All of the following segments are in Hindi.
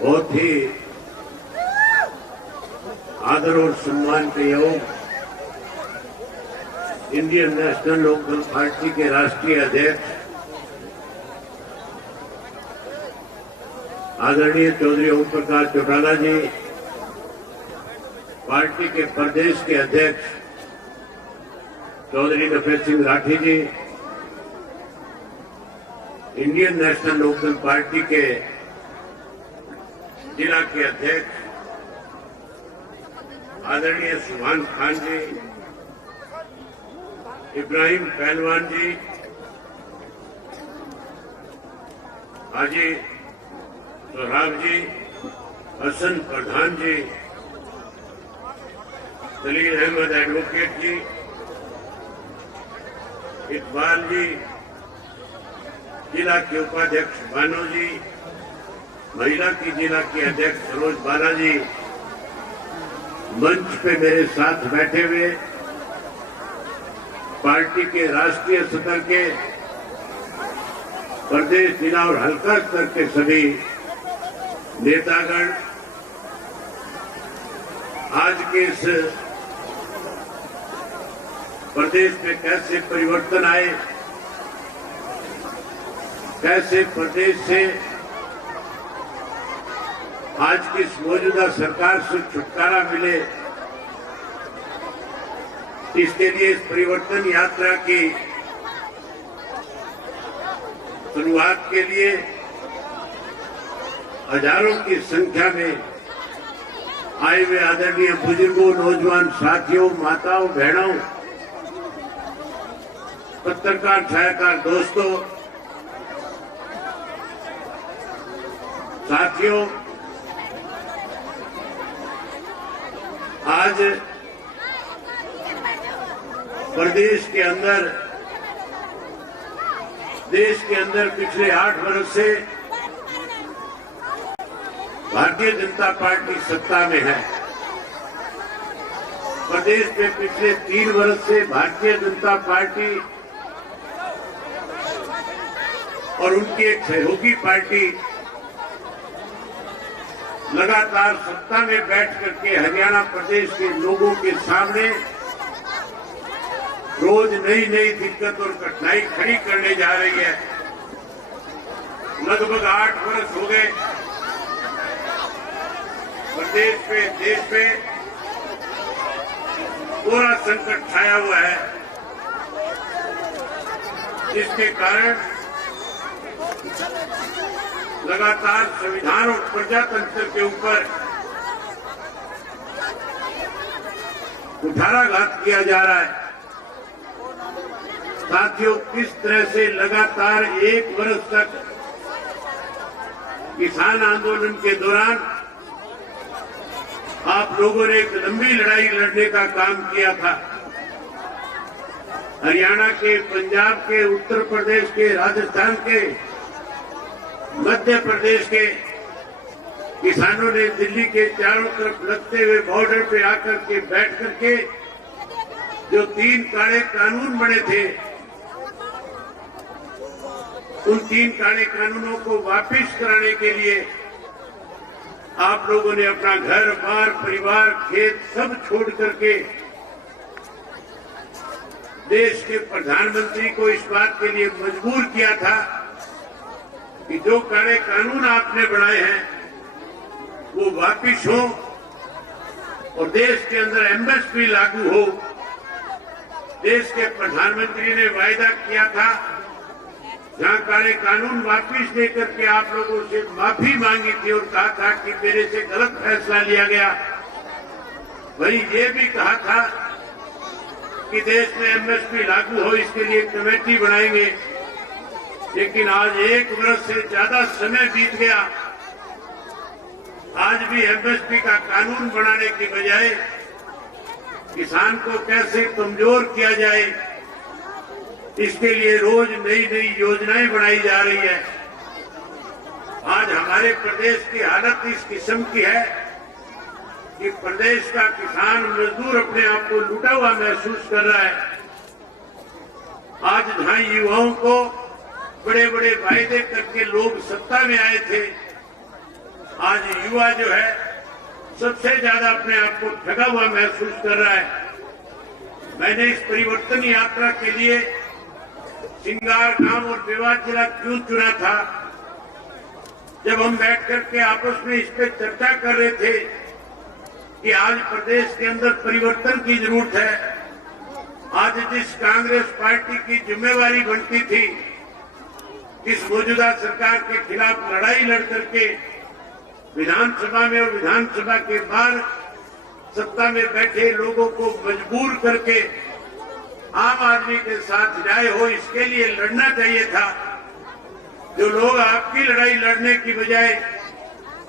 बहुत ही आदर और सम्मान के योग इंडियन नेशनल लोकदल पार्टी के राष्ट्रीय अध्यक्ष आदरणीय चौधरी ओम प्रकाश चौटाला जी, पार्टी के प्रदेश के अध्यक्ष चौधरी नफेद सिंह राठी जी, इंडियन नेशनल लोकदल पार्टी के जिला के अध्यक्ष आदरणीय सुभान खान जी, इब्राहिम पहलवान जी, हाजी सोहराब जी, हसन प्रधान जी, सलील अहमद एडवोकेट जी, इकबाल जी, जिला के उपाध्यक्ष बानो जी, महिला की जिला की अध्यक्ष सरोज बाला जी, मंच पे मेरे साथ बैठे हुए पार्टी के राष्ट्रीय स्तर के, प्रदेश, जिला और हल्का स्तर के सभी नेतागण, आज के इस प्रदेश में कैसे परिवर्तन आए, कैसे प्रदेश से आज की इस मौजूदा सरकार से छुटकारा मिले, इसके लिए इस परिवर्तन यात्रा की शुरुआत के लिए हजारों की संख्या में आए हुए आदरणीय बुजुर्गों, नौजवान साथियों, माताओं, बहनों, पत्रकार, छायाकार दोस्तों, साथियों, आज प्रदेश के अंदर, देश के अंदर पिछले 8 वर्ष से भारतीय जनता पार्टी सत्ता में है। प्रदेश में पिछले 3 वर्ष से भारतीय जनता पार्टी और उनकी एक सहयोगी पार्टी लगातार सत्ता में बैठ करके हरियाणा प्रदेश के लोगों के सामने रोज नई नई दिक्कत और कठिनाई खड़ी करने जा रही है। लगभग 8 वर्ष हो गए प्रदेश पे, देश पे पूरा संकट छाया हुआ है, जिसके कारण लगातार संविधान और प्रजातंत्र के ऊपर कुठाराघात किया जा रहा है। साथियों, किस तरह से लगातार 1 वर्ष तक किसान आंदोलन के दौरान आप लोगों ने एक लंबी लड़ाई लड़ने का काम किया था। हरियाणा के, पंजाब के, उत्तर प्रदेश के, राजस्थान के, मध्य प्रदेश के किसानों ने दिल्ली के चारों तरफ लगते हुए बॉर्डर पे आकर के बैठ करके जो 3 काले कानून बने थे, उन 3 काले कानूनों को वापस कराने के लिए आप लोगों ने अपना घर बार, परिवार, खेत सब छोड़ करके देश के प्रधानमंत्री को इस बात के लिए मजबूर किया था कि जो काले कानून आपने बनाए हैं वो वापिस हो और देश के अंदर एमएसपी लागू हो। देश के प्रधानमंत्री ने वायदा किया था, जहां काले कानून वापिस लेकर के आप लोगों से माफी मांगी थी और कहा था कि मेरे से गलत फैसला लिया गया, वहीं ये भी कहा था कि देश में एमएसपी लागू हो, इसके लिए कमेटी बनाएंगे। लेकिन आज 1 वर्ष से ज्यादा समय बीत गया, आज भी एमएसपी का कानून बनाने की बजाय किसान को कैसे कमजोर किया जाए, इसके लिए रोज नई नई योजनाएं बनाई जा रही है। आज हमारे प्रदेश की हालत इस किस्म की है कि प्रदेश का किसान मजदूर अपने आप को लूटा हुआ महसूस कर रहा है। आज जहां युवाओं को बड़े बड़े वायदे करके लोग सत्ता में आए थे, आज युवा जो है सबसे ज्यादा अपने आप को ठगा हुआ महसूस कर रहा है। मैंने इस परिवर्तन यात्रा के लिए सिंगारगांव और मेवात जिला क्यों चुना था? जब हम बैठ करके आपस में इस पे चर्चा कर रहे थे कि आज प्रदेश के अंदर परिवर्तन की जरूरत है। आज जिस कांग्रेस पार्टी की जिम्मेवारी बनती थी इस मौजूदा सरकार के खिलाफ लड़ाई लड़ करके विधानसभा में और विधानसभा के बाहर सत्ता में बैठे लोगों को मजबूर करके आम आदमी के साथ जाए हो, इसके लिए लड़ना चाहिए था। जो लोग आपकी लड़ाई लड़ने की बजाय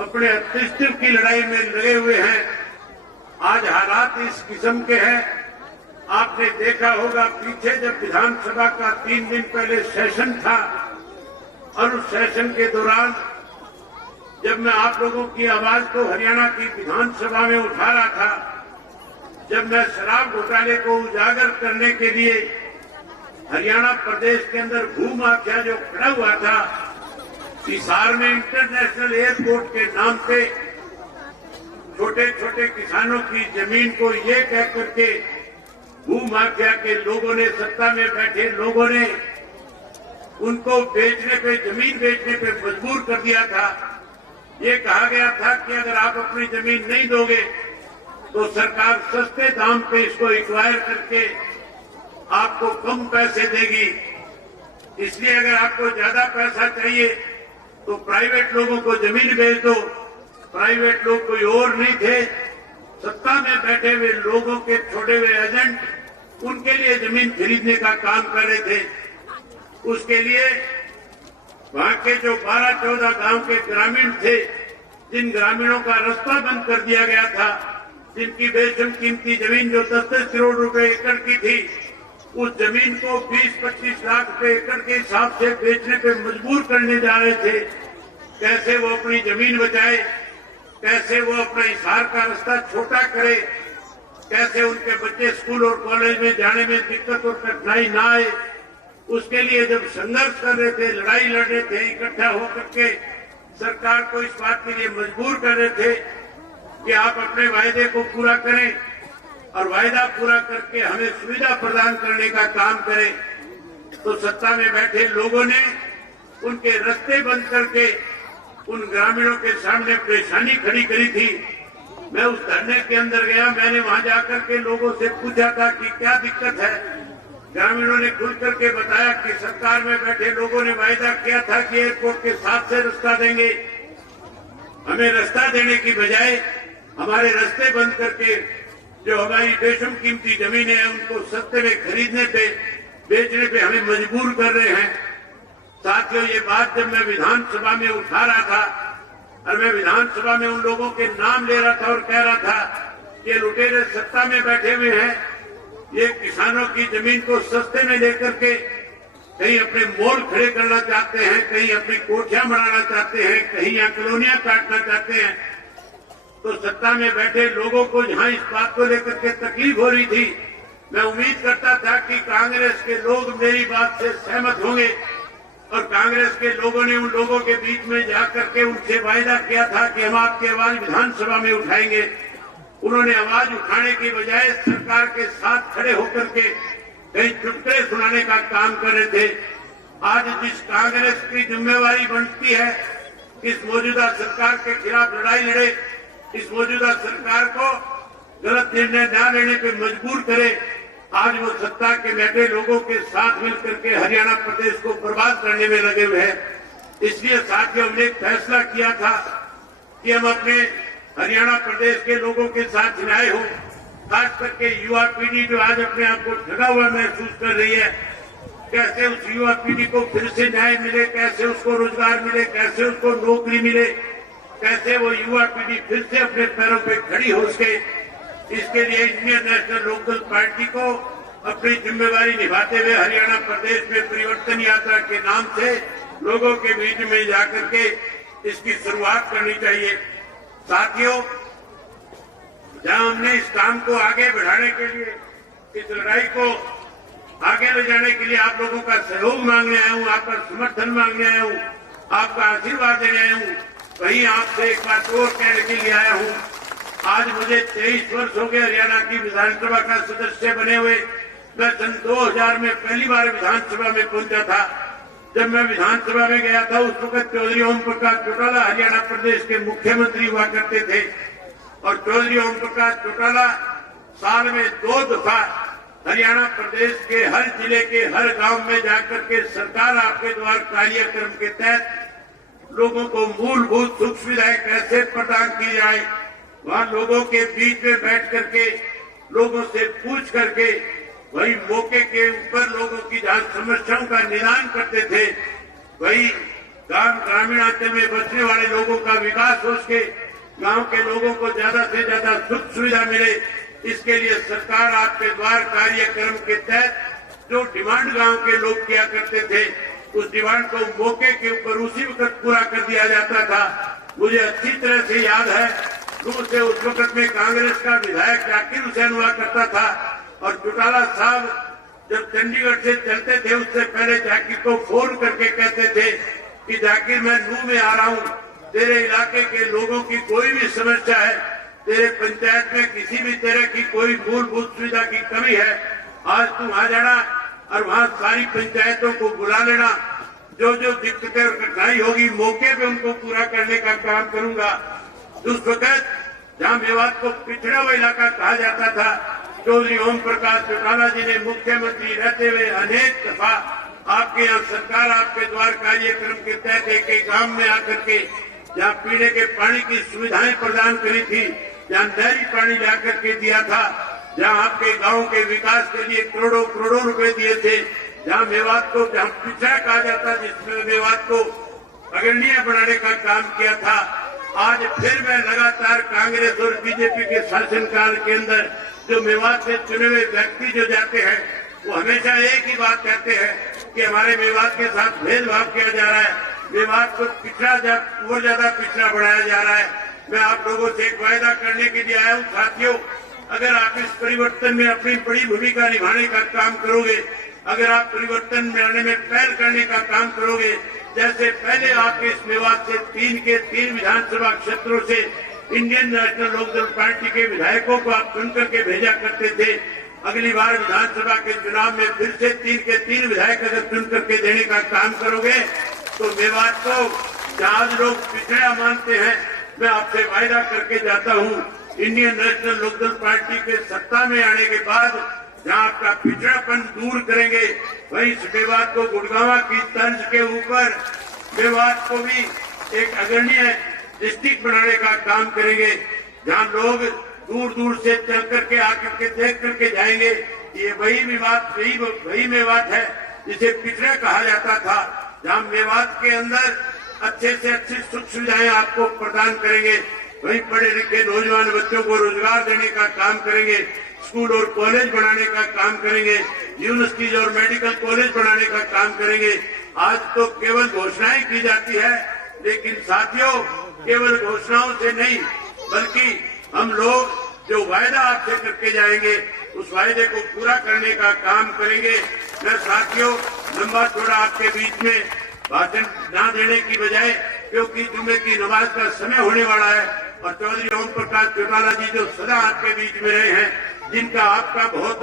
अपने अस्तित्व की लड़ाई में लगे हुए हैं, आज हालात इस किस्म के हैं। आपने देखा होगा पीछे जब विधानसभा का 3 दिन पहले सेशन था और उस सेशन के दौरान जब मैं आप लोगों की आवाज को हरियाणा की विधानसभा में उठा रहा था, जब मैं शराब घोटाले को उजागर करने के लिए हरियाणा प्रदेश के अंदर भूमाफिया जो खड़ा हुआ था, हिसार में इंटरनेशनल एयरपोर्ट के नाम पे छोटे छोटे किसानों की जमीन को ये कह करके भूमाफिया के लोगों ने, सत्ता में बैठे लोगों ने उनको बेचने पे, जमीन बेचने पे मजबूर कर दिया था। ये कहा गया था कि अगर आप अपनी जमीन नहीं दोगे तो सरकार सस्ते दाम पे इसको एक्वायर करके आपको कम पैसे देगी। इसलिए अगर आपको ज्यादा पैसा चाहिए तो प्राइवेट लोगों को जमीन बेच दो। प्राइवेट लोग कोई और नहीं थे, सत्ता में बैठे हुए लोगों के छोड़े हुए एजेंट उनके लिए जमीन खरीदने का काम कर रहे थे। उसके लिए वहां के जो 12-14 गांव के ग्रामीण थे, जिन ग्रामीणों का रास्ता बंद कर दिया गया था, जिनकी बेशम कीमती जमीन जो 10-10 करोड़ रुपए एकड़ की थी, उस जमीन को 20-25 लाख रुपए एकड़ के हिसाब से बेचने पे मजबूर करने जा रहे थे। कैसे वो अपनी जमीन बचाए, कैसे वो अपना हिसार का रास्ता छोटा करे, कैसे उनके बच्चे स्कूल और कॉलेज में जाने में दिक्कत और कठिनाई ना आए, उसके लिए जब संघर्ष कर रहे थे, लड़ाई लड़ रहे थे, इकट्ठा होकर के सरकार को इस बात के लिए मजबूर कर रहे थे कि आप अपने वायदे को पूरा करें और वायदा पूरा करके हमें सुविधा प्रदान करने का काम करें, तो सत्ता में बैठे लोगों ने उनके रास्ते बंद करके उन ग्रामीणों के सामने परेशानी खड़ी करी थी। मैं उस धरने के अंदर गया, मैंने वहां जाकर के लोगों से पूछा था कि क्या दिक्कत है। ग्रामीणों ने खुल करके बताया कि सरकार में बैठे लोगों ने वायदा किया था कि एयरपोर्ट के साथ से रास्ता देंगे, हमें रास्ता देने की बजाय हमारे रास्ते बंद करके जो हमारी बेशम कीमती जमीन है उनको सस्ते में खरीदने पे, बेचने पे हमें मजबूर कर रहे हैं। साथियों, ये बात जब मैं विधानसभा में उठा रहा था और मैं विधानसभा में उन लोगों के नाम ले रहा था और कह रहा था कि लुटेरे सत्ता में बैठे हुए हैं, ये किसानों की जमीन को सस्ते में लेकर के कहीं अपने मॉल खड़े करना चाहते हैं, कहीं अपनी कोठियां बनाना चाहते हैं, कहीं यहाँ कॉलोनियां काटना चाहते हैं। तो सत्ता में बैठे लोगों को जहां इस बात को लेकर के तकलीफ हो रही थी, मैं उम्मीद करता था कि कांग्रेस के लोग मेरी बात से सहमत होंगे और कांग्रेस के लोगों ने उन लोगों के बीच में जाकर के उनसे वायदा किया था कि हम आपकी आवाज विधानसभा में उठाएंगे। उन्होंने आवाज उठाने की बजाय सरकार के साथ खड़े होकर के कई चुटकुले सुनाने का काम कर रहे थे। आज जिस कांग्रेस की जिम्मेवारी बनती है इस मौजूदा सरकार के खिलाफ लड़ाई लड़े, इस मौजूदा सरकार को गलत निर्णय न लेने पे मजबूर करे, आज वो सत्ता के बैठे लोगों के साथ मिलकर के हरियाणा प्रदेश को बर्बाद करने में लगे हुए हैं। इसलिए साथियों, हमने एक फैसला किया था कि हम अपने हरियाणा प्रदेश के लोगों के साथ न्याय हो, खास करके युवा पीढ़ी जो आज अपने आप को ठगा हुआ महसूस कर रही है, कैसे उस युवा पीढ़ी को फिर से न्याय मिले, कैसे उसको रोजगार मिले, कैसे उसको नौकरी मिले, कैसे वो युवा पीढ़ी फिर से अपने पैरों पे खड़ी हो सके। इसके लिए इंडियन नेशनल लोकल पार्टी को अपनी जिम्मेवारी निभाते हुए हरियाणा प्रदेश में परिवर्तन यात्रा के नाम से लोगों के बीच में जाकर के इसकी शुरुआत करनी चाहिए। साथियों, जहां हमने इस काम को आगे बढ़ाने के लिए, इस लड़ाई को आगे ले जाने के लिए आप लोगों का सहयोग मांगने आया हूं, आपका समर्थन मांगने आया हूं, आपका आशीर्वाद देने आया हूं। वहीं आपसे एक बात और कहने के लिए आया हूं। आज मुझे 23 वर्ष हो गए हरियाणा की विधानसभा का सदस्य बने हुए। मैं सन 2000 में पहली बार विधानसभा में पहुंचा था। जब मैं विधानसभा में गया था उस वक्त चौधरी ओम प्रकाश चौटाला हरियाणा प्रदेश के मुख्यमंत्री हुआ करते थे और चौधरी ओम प्रकाश चौटाला साल में 2 दफा हरियाणा प्रदेश के हर जिले के हर गांव में जाकर के सरकार आपके द्वार कार्यक्रम के तहत लोगों को मूलभूत सुख सुविधाएं कैसे प्रदान की जाए, वहां लोगों के बीच में बैठ करके लोगों से पूछ करके वही मौके के ऊपर लोगों की जहां समस्याओं का निदान करते थे, वही ग्रामीण अंचल में बसने वाले लोगों का विकास हो सके, गांव के लोगों को ज्यादा से ज्यादा सुख सुविधा मिले। इसके लिए सरकार आपके द्वार कार्यक्रम के तहत जो डिमांड गांव के लोग किया करते थे, उस डिमांड को मौके के ऊपर उसी वक्त पूरा कर दिया जाता था। मुझे अच्छी तरह से याद है, शुरू से उस वक्त में कांग्रेस का विधायक जाकिर हुसैन हुआ करता था और चौटाला साहब जब चंडीगढ़ से चलते थे उससे पहले जाकिर को फोन करके कहते थे कि जाकिर मैं नूह में आ रहा हूं, तेरे इलाके के लोगों की कोई भी समस्या है, तेरे पंचायत में किसी भी तरह की कोई मूलभूत सुविधा की कमी है, आज तुम आ जाना और वहां सारी पंचायतों को बुला लेना। जो जो दिक्कतें और कठिनाई होगी मौके पे उनको पूरा करने का काम करूंगा। उस वक्त जहां मेवात को पिछड़ा हुआ इलाका कहा जाता था, चौधरी ओम प्रकाश चौटाला जी ने मुख्यमंत्री रहते हुए अनेक दफा आपके यहाँ सरकार आपके द्वार कार्यक्रम के तहत एक गांव में आकर के जहाँ पीने के पानी की सुविधाएं प्रदान करी थी, जहाँ नहरी पानी लाकर के दिया था, जहाँ आपके गांव के विकास के लिए करोड़ों करोड़ों रुपए दिए थे, जहाँ मेवात को जहाँ पिछड़ा कहा जाता जिसमें मेवात को अग्रणीय बनाने का काम किया था। आज फिर मैं लगातार कांग्रेस और बीजेपी के शासनकाल के अंदर जो मेवात से चुने हुए व्यक्ति जो जाते हैं वो हमेशा एक ही बात कहते हैं कि हमारे मेवात के साथ भेदभाव किया जा रहा है, मेवात को पिछड़ा और ज्यादा पिछड़ा बढ़ाया जा रहा है। मैं आप लोगों से एक वायदा करने के लिए आया हूँ साथियों, अगर आप इस परिवर्तन में अपनी बड़ी भूमिका निभाने का काम करोगे, अगर आप परिवर्तन में आने में पहल करने का काम करोगे, जैसे पहले आपके इस मेवात से 3 विधानसभा क्षेत्रों से इंडियन नेशनल लोकदल पार्टी के विधायकों को आप चुन करके भेजा करते थे, अगली बार विधानसभा के चुनाव में फिर से 3 विधायक अगर चुन करके देने का काम करोगे तो मेवात को जहां लोग पिछड़ा मानते हैं, मैं आपसे वायदा करके जाता हूं, इंडियन नेशनल लोकदल पार्टी के सत्ता में आने के बाद जहां आपका पिछड़ापन दूर करेंगे, वही इस मेवात को गुड़गांव की तर्ज के ऊपर मेवात को भी एक अग्रणीय डिस्ट्रिक्ट बनाने का काम करेंगे, जहां लोग दूर दूर से चल करके आकर के देख करके जाएंगे। ये वही मेवात है जिसे पिछड़ा कहा जाता था, जहां मेवात के अंदर अच्छे से अच्छी सुख सुविधाएं आपको प्रदान करेंगे, वहीं पढ़े लिखे नौजवान बच्चों को रोजगार देने का काम करेंगे, स्कूल और कॉलेज बनाने का काम करेंगे, यूनिवर्सिटीज और मेडिकल कॉलेज बनाने का काम करेंगे। आज तो केवल घोषणाएं की जाती है, लेकिन साथियों केवल घोषणाओं से नहीं बल्कि हम लोग जो वायदा आपसे करके जाएंगे उस वायदे को पूरा करने का काम करेंगे। मैं साथियों लंबा थोड़ा आपके बीच में भाषण न देने की बजाय, क्योंकि जुम्मे की नमाज का समय होने वाला है और चौधरी ओम प्रकाश चौटाला जी जो सदा आपके बीच में रहे हैं, जिनका आपका बहुत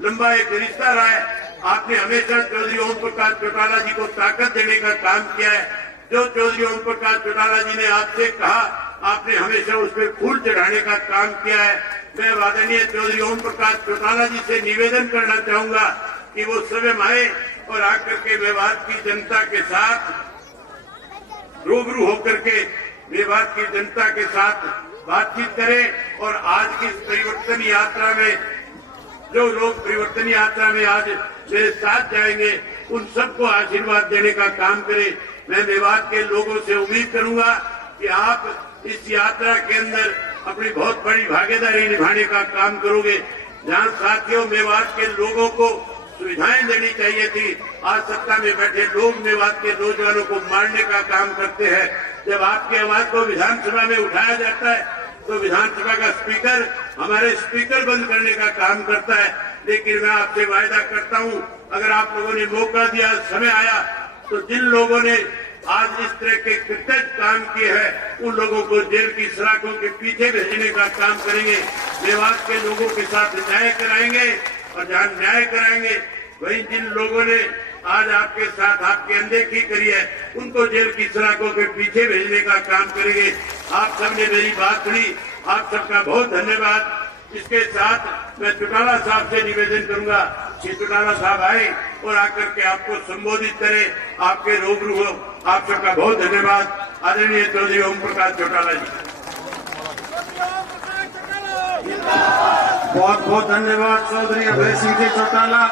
लंबा एक रिश्ता रहा है, आपने हमेशा चौधरी ओम प्रकाश चौटाला जी को ताकत देने का काम किया है। जो चौधरी ओम प्रकाश चौटाला जी ने आपसे कहा, आपने हमेशा उस पर फूल चढ़ाने का काम किया है। मैं आदरणीय चौधरी ओम प्रकाश चौटाला जी से निवेदन करना चाहूंगा कि वो स्वयं आए और आकर के मेवात की जनता के साथ रूबरू होकर के मेवात की जनता के साथ बातचीत करें और आज की इस परिवर्तन यात्रा में जो लोग परिवर्तन यात्रा में आज मेरे साथ जाएंगे उन सबको आशीर्वाद देने का काम करें। मैं मेवात के लोगों से उम्मीद करूंगा कि आप इस यात्रा के अंदर अपनी बहुत बड़ी भागीदारी निभाने का काम करोगे। जहां साथियों मेवात के लोगों को सुविधाएं देनी चाहिए थी, आज सत्ता में बैठे लोग मेवात के नौजवानों को मारने का काम करते हैं। जब आपकी आवाज को विधानसभा में उठाया जाता है तो विधानसभा का स्पीकर हमारे स्पीकर बंद करने का काम करता है। लेकिन मैं आपसे वायदा करता हूं, अगर आप लोगों ने मौका दिया, समय आया, तो जिन लोगों ने आज इस तरह के कृतज्ञ काम किए हैं, उन लोगों को जेल की सलाखों के पीछे भेजने का काम करेंगे। देवास के लोगों के साथ न्याय कराएंगे और जहां न्याय कराएंगे वहीं जिन लोगों ने आज आपके साथ आपकी अनदेखी करी है उनको जेल की सलाखों के पीछे भेजने का काम करेंगे। आप सबने मेरी बात सुनी, आप सबका बहुत धन्यवाद। इसके साथ मैं चौटाला साहब से निवेदन करूंगा कि चौटाला साहब आए और आकर के आपको संबोधित करें, आपके रूबरू हो। आप सबका बहुत धन्यवाद। आदरणीय चौधरी ओम प्रकाश चौटाला जी। बहुत बहुत धन्यवाद चौधरी अभय सिंह जी चौटाला।